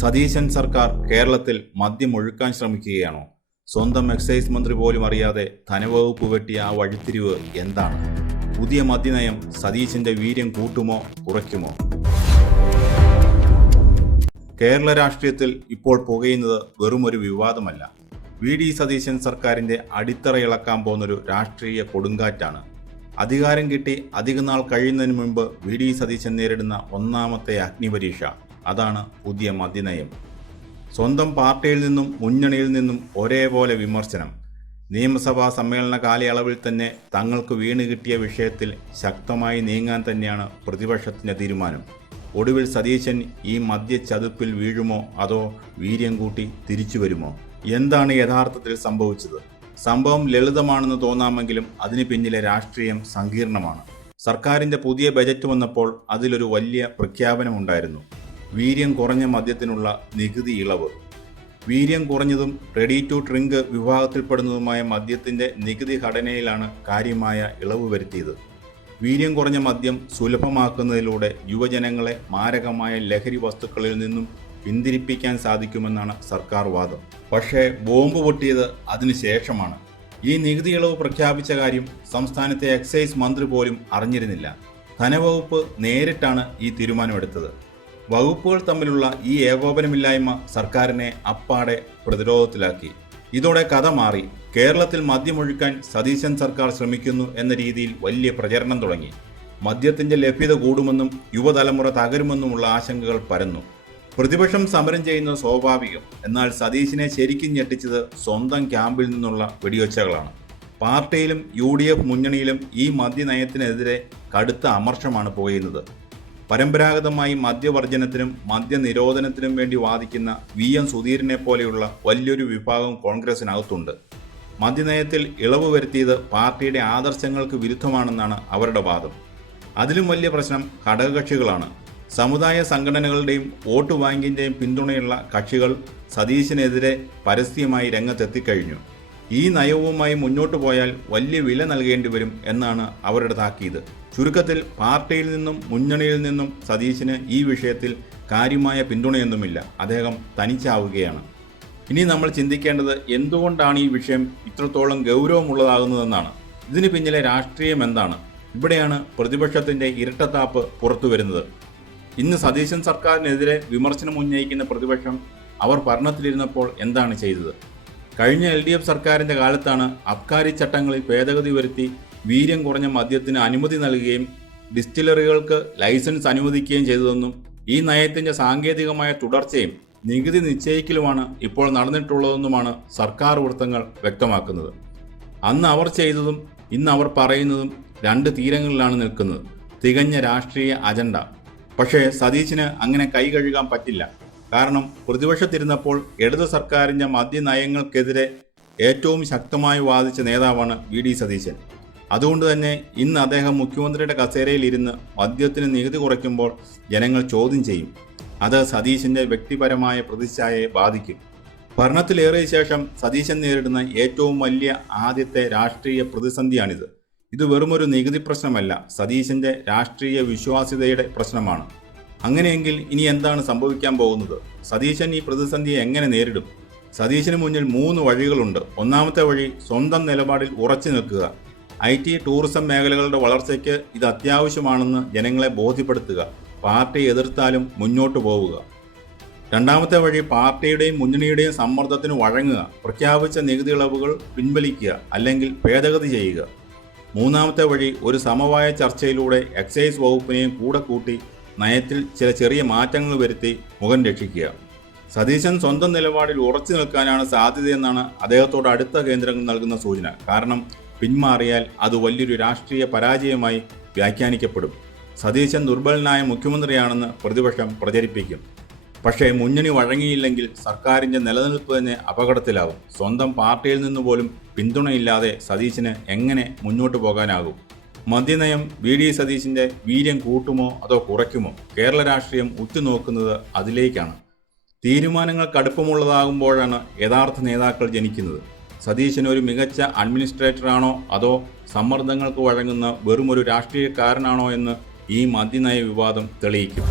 സതീശൻ സർക്കാർ കേരളത്തിൽ മദ്യം ഒഴുക്കാൻ ശ്രമിക്കുകയാണോ? സ്വന്തം എക്സൈസ് മന്ത്രി പോലും അറിയാതെ ധനവകുപ്പ് വെട്ടിയ ആ വഴിത്തിരിവ് എന്താണ്? പുതിയ മദ്യനയം സതീശന്റെ വീര്യം കൂട്ടുമോ കുറയ്ക്കുമോ? കേരള രാഷ്ട്രീയത്തിൽ ഇപ്പോൾ പുകയുന്നത് വെറുമൊരു വിവാദമല്ല. വി.ഡി. സതീശൻ സർക്കാരിന്റെ അടിത്തറയിളക്കാൻ പോകുന്നൊരു രാഷ്ട്രീയ കൊടുങ്കാറ്റാണ്. അധികാരം കിട്ടി അധികനാൾ കഴിയുന്നതിന് മുൻപ് വി.ഡി. സതീശൻ നേരിടുന്ന ഒന്നാമത്തെ അഗ്നിപരീക്ഷ അതാണ് പുതിയ മദ്യനയം. സ്വന്തം പാർട്ടിയിൽ നിന്നും മുന്നണിയിൽ നിന്നും ഒരേപോലെ വിമർശനം. നിയമസഭാ സമ്മേളന കാലയളവിൽ തന്നെ തങ്ങൾക്ക് വീണ് കിട്ടിയ വിഷയത്തിൽ ശക്തമായി നീങ്ങാൻ തന്നെയാണ് പ്രതിപക്ഷത്തിൻ്റെ തീരുമാനം. ഒടുവിൽ സതീശൻ ഈ മദ്യച്ചതുപ്പിൽ വീഴുമോ അതോ വീര്യം കൂട്ടി തിരിച്ചു വരുമോ? എന്താണ് യഥാർത്ഥത്തിൽ സംഭവിച്ചത്? സംഭവം ലളിതമാണെന്ന് തോന്നാമെങ്കിലും അതിന് പിന്നിലെ രാഷ്ട്രീയം സങ്കീർണമാണ്. സർക്കാരിൻ്റെ പുതിയ ബജറ്റ് വന്നപ്പോൾ അതിലൊരു വലിയ പ്രഖ്യാപനമുണ്ടായിരുന്നു. വീര്യം കുറഞ്ഞ മദ്യത്തിനുള്ള നികുതി ഇളവ്. വീര്യം കുറഞ്ഞതും റെഡി ടു ഡ്രിങ്ക് വിഭാഗത്തിൽപ്പെടുന്നതുമായ മദ്യത്തിൻ്റെ നികുതി ഘടനയിലാണ് കാര്യമായ ഇളവ് വരുത്തിയത്. വീര്യം കുറഞ്ഞ മദ്യം സുലഭമാക്കുന്നതിലൂടെ യുവജനങ്ങളെ മാരകമായ ലഹരി വസ്തുക്കളിൽ നിന്നും പിന്തിരിപ്പിക്കാൻ സാധിക്കുമെന്നാണ് സർക്കാർ വാദം. പക്ഷേ ബോംബ് പൊട്ടിയത് അതിനുശേഷമാണ്. ഈ നികുതി ഇളവ് പ്രഖ്യാപിച്ച കാര്യം സംസ്ഥാനത്തെ എക്സൈസ് മന്ത്രി പോലും അറിഞ്ഞിരുന്നില്ല. ധനവകുപ്പ് നേരിട്ടാണ് ഈ തീരുമാനമെടുത്തത്. വകുപ്പുകൾ തമ്മിലുള്ള ഈ ഏകോപനമില്ലായ്മ സർക്കാരിനെ അപ്പാടെ പ്രതിരോധത്തിലാക്കി. ഇതോടെ കഥ മാറി. കേരളത്തിൽ മദ്യമൊഴുക്കാൻ സതീശൻ സർക്കാർ ശ്രമിക്കുന്നു എന്ന രീതിയിൽ വലിയ പ്രചരണം തുടങ്ങി. മദ്യത്തിന്റെ ലഭ്യത കൂടുമെന്നും യുവതലമുറ തകരുമെന്നുമുള്ള ആശങ്കകൾ പരന്നു. പ്രതിപക്ഷം സമരം ചെയ്യുന്നത് സ്വാഭാവികം. എന്നാൽ സതീശനെ ശരിക്കും ഞെട്ടിച്ചത് സ്വന്തം ക്യാമ്പിൽ നിന്നുള്ള വെടിയൊച്ചകളാണ്. പാർട്ടിയിലും UDF മുന്നണിയിലും ഈ മദ്യനയത്തിനെതിരെ കടുത്ത അമർഷമാണ് പുകയുന്നത്. പരമ്പരാഗതമായി മദ്യവർജനത്തിനും മദ്യനിരോധനത്തിനും വേണ്ടി വാദിക്കുന്ന VM സുധീരനെ പോലെയുള്ള വലിയൊരു വിഭാഗം കോൺഗ്രസിനകത്തുണ്ട്. മദ്യനയത്തിൽ ഇളവ് വരുത്തിയത് പാർട്ടിയുടെ ആദർശങ്ങൾക്ക് വിരുദ്ധമാണെന്നാണ് അവരുടെ വാദം. അതിലും വലിയ പ്രശ്നം ഘടകകക്ഷികളാണ്. സമുദായ സംഘടനകളുടെയും വോട്ട് ബാങ്കിൻ്റെയും പിന്തുണയുള്ള കക്ഷികൾ സതീശനെതിരെ പരസ്യമായി രംഗത്തെത്തിക്കഴിഞ്ഞു. ഈ നയവുമായി മുന്നോട്ടു പോയാൽ വലിയ വില നൽകേണ്ടി വരും എന്നാണ് അവരുടെ താക്കീത്. ചുരുക്കത്തിൽ പാർട്ടിയിൽ നിന്നും മുന്നണിയിൽ നിന്നും സതീശന് ഈ വിഷയത്തിൽ കാര്യമായ പിന്തുണയൊന്നുമില്ല. അദ്ദേഹം തനിച്ചാവുകയാണ്. ഇനി നമ്മൾ ചിന്തിക്കേണ്ടത് എന്തുകൊണ്ടാണ് ഈ വിഷയം ഇത്രത്തോളം ഗൗരവമുള്ളതാകുന്നതെന്നാണ്. ഇതിന് പിന്നിലെ രാഷ്ട്രീയം എന്താണ്? ഇവിടെയാണ് പ്രതിപക്ഷത്തിൻ്റെ ഇരട്ടത്താപ്പ് പുറത്തു വരുന്നത്. ഇന്ന് സതീശൻ സർക്കാരിനെതിരെ വിമർശനം ഉന്നയിക്കുന്ന പ്രതിപക്ഷം അവർ ഭരണത്തിലിരുന്നപ്പോൾ എന്താണ് ചെയ്തത്? കഴിഞ്ഞ LDF സർക്കാരിൻ്റെ കാലത്താണ് അബ്കാരി ചട്ടങ്ങളിൽ ഭേദഗതി വരുത്തി വീര്യം കുറഞ്ഞ മദ്യത്തിന് അനുമതി നൽകുകയും ഡിസ്റ്റിലറികൾക്ക് ലൈസൻസ് അനുവദിക്കുകയും ചെയ്തതെന്നും ഈ നയത്തിൻ്റെ സാങ്കേതികമായ തുടർച്ചയും നികുതി നിശ്ചയിക്കലുമാണ് ഇപ്പോൾ നടന്നിട്ടുള്ളതെന്നുമാണ് സർക്കാർ വൃത്തങ്ങൾ വ്യക്തമാക്കുന്നത്. അന്ന് അവർ ചെയ്തതും ഇന്ന് അവർ പറയുന്നതും രണ്ട് തീരങ്ങളിലാണ് നിൽക്കുന്നത്. തികഞ്ഞ രാഷ്ട്രീയ അജണ്ട. പക്ഷേ സതീശന് അങ്ങനെ കൈ കഴുകാൻ പറ്റില്ല. കാരണം പ്രതിപക്ഷത്തിരുന്നപ്പോൾ ഇടതു സർക്കാരിൻ്റെ മദ്യനയങ്ങൾക്കെതിരെ ഏറ്റവും ശക്തമായി വാദിച്ച നേതാവാണ് വി.ഡി. സതീശൻ. അതുകൊണ്ട് തന്നെ ഇന്ന് അദ്ദേഹം മുഖ്യമന്ത്രിയുടെ കസേരയിൽ ഇരുന്ന് മദ്യത്തിന് നികുതി കുറയ്ക്കുമ്പോൾ ജനങ്ങൾ ചോദ്യം ചെയ്യും. അത് സതീശൻ്റെ വ്യക്തിപരമായ പ്രതിച്ഛായയെ ബാധിക്കും. ഭരണത്തിലേറിയ ശേഷം സതീശൻ നേരിടുന്ന ഏറ്റവും വലിയ ആദ്യത്തെ രാഷ്ട്രീയ പ്രതിസന്ധിയാണിത്. ഇത് വെറുമൊരു നികുതി പ്രശ്നമല്ല, സതീശൻ്റെ രാഷ്ട്രീയ വിശ്വാസ്യതയുടെ പ്രശ്നമാണ്. അങ്ങനെയെങ്കിൽ ഇനി എന്താണ് സംഭവിക്കാൻ പോകുന്നത്? സതീശൻ ഈ പ്രതിസന്ധിയെ എങ്ങനെ നേരിടും? സതീശന് മുന്നിൽ 3 വഴികളുണ്ട്. ഒന്നാമത്തെ വഴി സ്വന്തം നിലപാടിൽ ഉറച്ചു നിൽക്കുക. IT, ടൂറിസം മേഖലകളുടെ വളർച്ചയ്ക്ക് ഇത് അത്യാവശ്യമാണെന്ന് ജനങ്ങളെ ബോധ്യപ്പെടുത്തുക. പാർട്ടി എതിർത്താലും മുന്നോട്ട് പോവുക. രണ്ടാമത്തെ വഴി പാർട്ടിയുടെയും മുന്നണിയുടെയും സമ്മർദ്ദത്തിന് വഴങ്ങുക. പ്രഖ്യാപിച്ച നികുതി ഇളവുകൾ പിൻവലിക്കുക അല്ലെങ്കിൽ ഭേദഗതി ചെയ്യുക. മൂന്നാമത്തെ വഴി ഒരു സമവായ ചർച്ചയിലൂടെ എക്സൈസ് വകുപ്പിനെയും കൂടെ കൂട്ടി നയത്തിൽ ചില ചെറിയ മാറ്റങ്ങൾ വരുത്തി മുഖം രക്ഷിക്കുക. സതീശൻ സ്വന്തം നിലപാടിൽ ഉറച്ചു നിൽക്കാനാണ് സാധ്യതയെന്നാണ് അദ്ദേഹത്തോട് അടുത്ത കേന്ദ്രങ്ങൾ നൽകുന്ന സൂചന. കാരണം പിന്മാറിയാൽ അത് വലിയൊരു രാഷ്ട്രീയ പരാജയമായി വ്യാഖ്യാനിക്കപ്പെടും. സതീശൻ ദുർബലനായ മുഖ്യമന്ത്രിയാണെന്ന് പ്രതിപക്ഷം പ്രചരിപ്പിക്കും. പക്ഷേ മുന്നണി വഴങ്ങിയില്ലെങ്കിൽ സർക്കാരിൻ്റെ നിലനിൽപ്പ് തന്നെ അപകടത്തിലാവും. സ്വന്തം പാർട്ടിയിൽ നിന്ന് പോലും പിന്തുണയില്ലാതെ സതീശന് എങ്ങനെ മുന്നോട്ട് പോകാനാകും? മദ്യനയം വി.ഡി. സതീശൻ്റെ വീര്യം കൂട്ടുമോ അതോ കുറയ്ക്കുമോ? കേരള രാഷ്ട്രീയം ഉറ്റുനോക്കുന്നത് അതിലേക്കാണ്. തീരുമാനങ്ങൾ കടുപ്പമുള്ളതാകുമ്പോഴാണ് യഥാർത്ഥ നേതാക്കൾ ജനിക്കുന്നത്. സതീശൻ ഒരു മികച്ച അഡ്മിനിസ്ട്രേറ്ററാണോ അതോ സമ്മർദ്ദങ്ങൾക്ക് വഴങ്ങുന്ന വെറുമൊരു രാഷ്ട്രീയക്കാരനാണോ എന്ന് ഈ മദ്യനയ വിവാദം തെളിയിക്കും.